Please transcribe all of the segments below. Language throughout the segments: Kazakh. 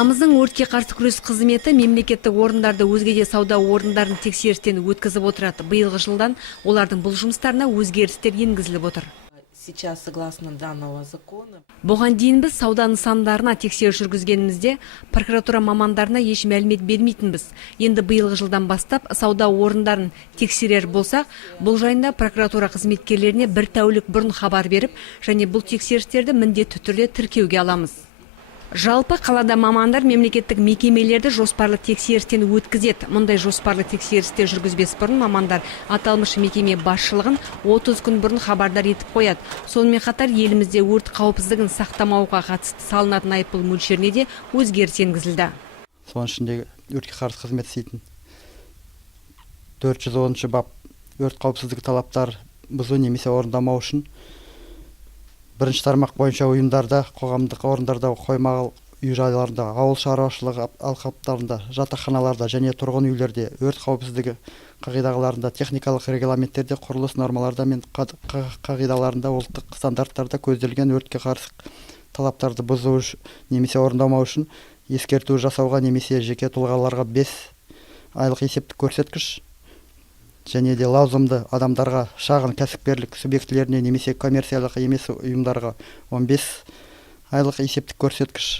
Қаламыздың өртке қарсы күрес қызметі мемлекеттік орындарды өзге де сауда орындарын тексерістен өткізіп отырады. Биылғы жылдан олардың бұл жұмыстарына өзгерістер енгізіліп отыр. Сейчас, согласно данного закона, Бұған дейін біз сауда нысандарына тексеру жүргізгенімізде прокуратура мамандарына еш мәлімет бермейтінбіз. Енді биылғы жылдан бастап сауда орындарын тексерер болсақ, бұл жайында прокуратура қызметкерлеріне бір тәулік бұрын хабар беріп, және бұл тексерістерді міндетті түрде тіркеуге аламыз. Жалпы қалада мамандар мемлекеттік мекемелерді жоспарлы тексерістен өткізеді. Мұндай жоспарлы тексерістер жүргізбес бұрын мамандар аталмыш мекеме басшылығын 30 күн бұрын хабардар етіп қояды. Сонымен қатар елімізде өрт қауіпсіздігін сақтамауға қатысты салынатын айыппұл мөлшеріне де өзгеріс енгізілді. Соның ішінде өртке қарсы қызмет істейтін 410 бап өрт қауіпсіздігі талаптар бұзу немесе орындамау үшін бірінші тармақ бойынша ұйымдарда, қоғамдық орындарда, қойма үй-жайларында, ауыл шаруашылығы алқаптарында, жатақханаларда және тұрғын үйлерде өрт қауіпсіздігі қағидаларында, техникалық регламенттерде, құрылыс нормаларда мен қағидаларында, ұлттық стандарттарда көзделген өртке қарсы талаптарды бұзу немесе орындамау үшін ескерту жасауға немесе жеке тұлғаларға 5 айлық есептік көрсеткіш және де лауазымды адамдарға, шағын кәсіпкерлік субъектілеріне немесе коммерциялық емес ұйымдарға 15 айлық есептік көрсеткіш,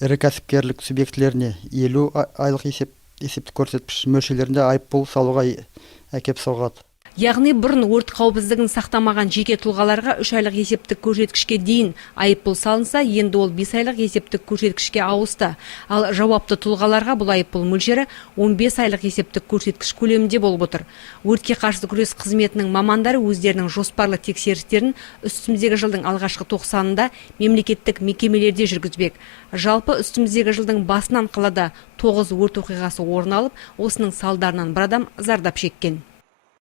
ірі кәсіпкерлік субъектілеріне 50 айлық есептік көрсеткіш мөлшерінде айыппұл салуға әкеп соғады. Яғни бұрын өрт қауіпсіздігін сақтамаған жеке тұлғаларға 3 айлық есептік көрсеткішке дейін айыппұл салынса, енді ол 5 айлық есептік көрсеткішке ауысты. Ал жауапты тұлғаларға бұл айыппұл мөлшері 15 айлық есептік көрсеткіш көлемінде болып отыр. Өртке қарсы күрес қызметінің мамандары өздерінің жоспарлы тексерістерін үстіміздегі жылдың алғашқы 90-ында мемлекеттік мекемелерде жүргізбек. Жалпы үстіміздегі жылдың басынан қалада 9 өрт оқиғасы орын алып, осының салдарынан бір адам зардап шеккен.